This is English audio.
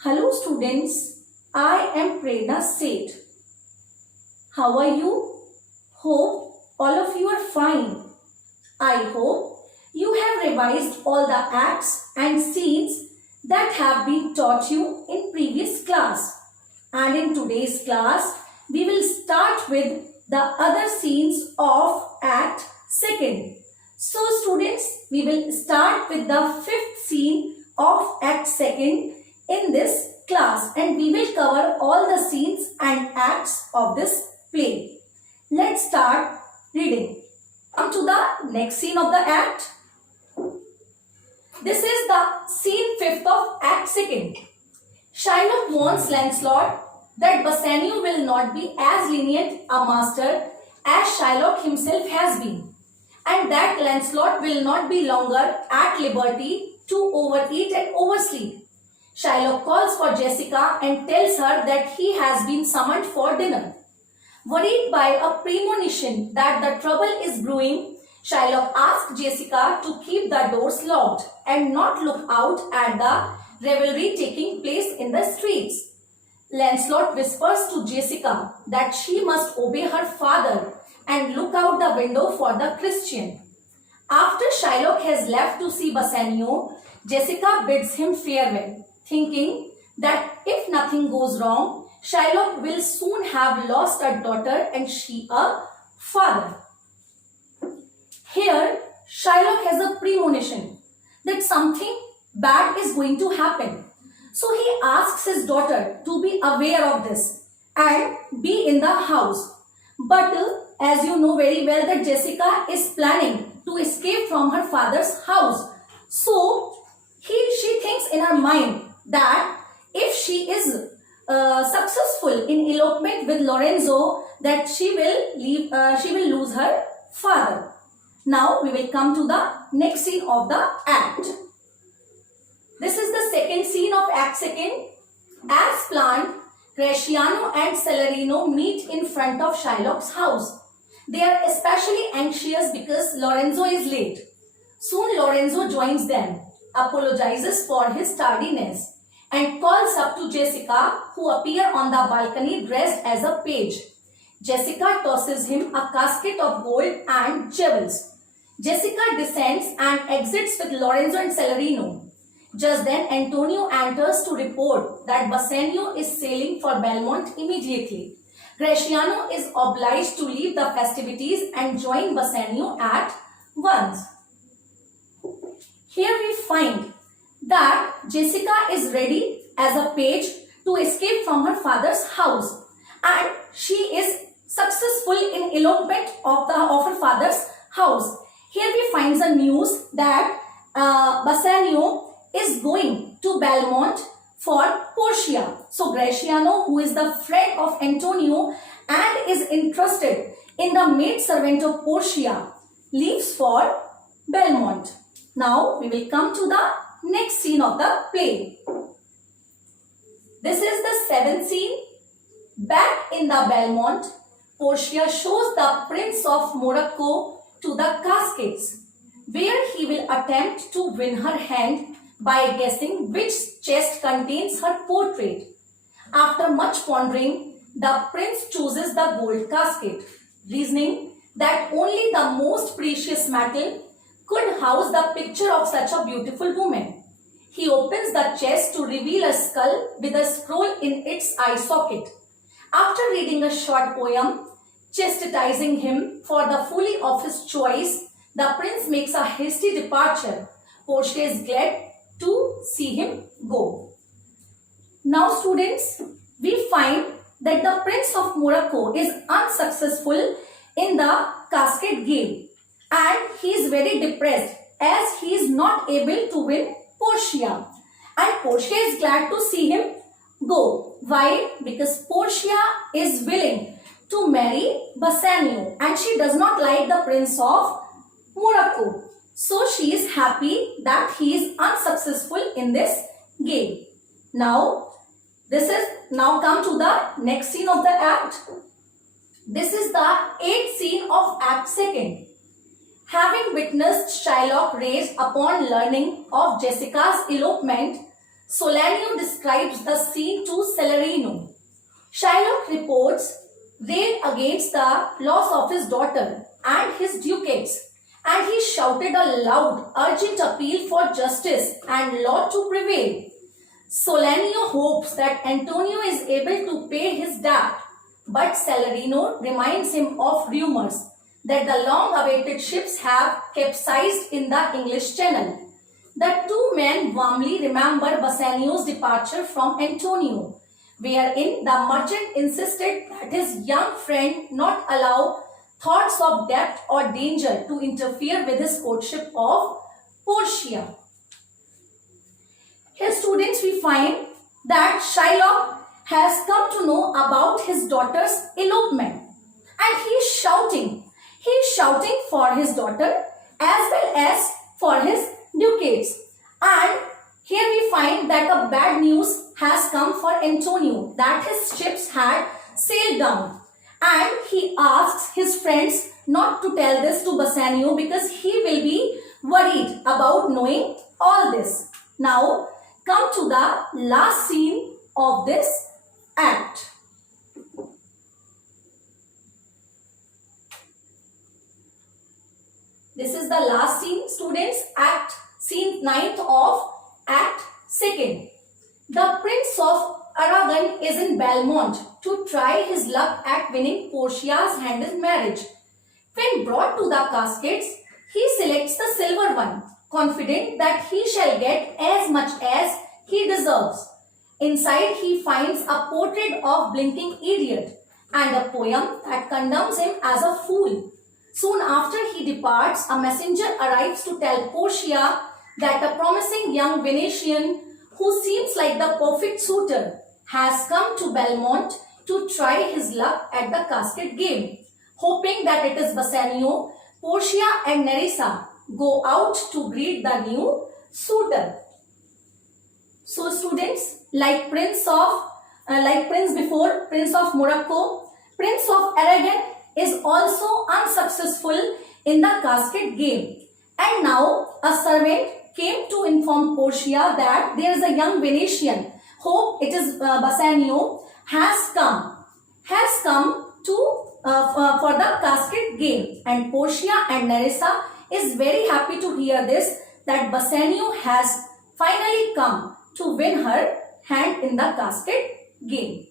Hello students, I am Prerna Seth. How are you? Hope all of you are fine. I hope you have revised all the acts and scenes that have been taught you in previous class. And in today's class, we will start with the other scenes of Act 2nd. So students, we will start with the fifth scene of Act 2nd in this class, and we will cover all the scenes and acts of this play. Let's start reading. Come to the next scene of the act. This is the scene 5th of Act 2nd. Shylock warns Lancelot that Bassanio will not be as lenient a master as Shylock himself has been, and that Lancelot will not be longer at liberty to overeat and oversleep. Shylock calls for Jessica and tells her that he has been summoned for dinner. Worried by a premonition that the trouble is brewing, Shylock asks Jessica to keep the doors locked and not look out at the revelry taking place in the streets. Lancelot whispers to Jessica that she must obey her father and look out the window for the Christian. After Shylock has left to see Bassanio, Jessica bids him farewell, thinking that if nothing goes wrong, Shylock will soon have lost a daughter and she a father. Here, Shylock has a premonition that something bad is going to happen. So he asks his daughter to be aware of this and be in the house. But as you know very well that Jessica is planning to escape from her father's house. So she thinks in her mind that if she is successful in elopement with Lorenzo, that she will lose her father. Now we will come to the next scene of the act. This is the second scene of Act 2nd. As planned, Gratiano and Celerino meet in front of Shylock's house. They are especially anxious because Lorenzo is late. Soon Lorenzo joins them, apologizes for his tardiness, and calls up to Jessica, who appears on the balcony dressed as a page. Jessica tosses him a casket of gold and jewels. Jessica descends and exits with Lorenzo and Celerino. Just then Antonio enters to report that Bassanio is sailing for Belmont immediately. Gratiano is obliged to leave the festivities and join Bassanio at once. Here we find that Jessica is ready as a page to escape from her father's house, and she is successful in elopement of her father's house. Here we find the news that Bassanio is going to Belmont for Portia. So Gratiano, who is the friend of Antonio and is interested in the maidservant of Portia, leaves for Belmont. Now we will come to the next scene of the play. This is the seventh scene. Back in the Belmont, Portia shows the Prince of Morocco to the caskets, where he will attempt to win her hand by guessing which chest contains her portrait. After much pondering, the prince chooses the gold casket, reasoning that only the most precious metal could house the picture of such a beautiful woman. He opens the chest to reveal a skull with a scroll in its eye socket. After reading a short poem chastising him for the folly of his choice, the prince makes a hasty departure. Portia is glad to see him go. Now students, we find that the Prince of Morocco is unsuccessful in the casket game, and he is very depressed as he is not able to win Portia, and Portia is glad to see him go. Why? Because Portia is willing to marry Bassanio and she does not like the Prince of Morocco. So she is happy that he is unsuccessful in this game. Now come to the next scene of the act. This is the 8th scene of Act 2nd. Having witnessed Shylock rage upon learning of Jessica's elopement, Solanio describes the scene to Celerino. Shylock reports railed against the loss of his daughter and his ducats, and he shouted a loud, urgent appeal for justice and law to prevail. Solanio hopes that Antonio is able to pay his debt, but Celerino reminds him of rumors that the long-awaited ships have capsized in the English Channel. The two men warmly remember Bassanio's departure from Antonio, wherein the merchant insisted that his young friend not allow thoughts of debt or danger to interfere with his courtship of Portia. Here, students, we find that Shylock has come to know about his daughter's elopement, and he is shouting. He is shouting for his daughter as well as for his ducats. And here we find that a bad news has come for Antonio, that his ships had sailed down. And he asks his friends not to tell this to Bassanio because he will be worried about knowing all this. Now, come to the last scene of this act. This is the last scene, students, act scene 9th of act 2nd. The Prince of Aragon is in Belmont to try his luck at winning Portia's hand in marriage. When brought to the caskets, he selects the silver one, confident that he shall get as much as he deserves. Inside he finds a portrait of blinking idiot and a poem that condemns him as a fool. Soon after he departs, a messenger arrives to tell Portia that a promising young Venetian who seems like the perfect suitor has come to Belmont to try his luck at the casket game. Hoping that it is Bassanio, Portia and Nerissa go out to greet the new suitor. So students, like Prince before, Prince of Morocco, Prince of Aragon is also unsuccessful in the casket game. And now a servant came to inform Portia that there is a young Venetian, hope it is Bassanio, has come to for the casket game. And Portia and Nerissa is very happy to hear this, that Bassanio has finally come to win her hand in the casket game.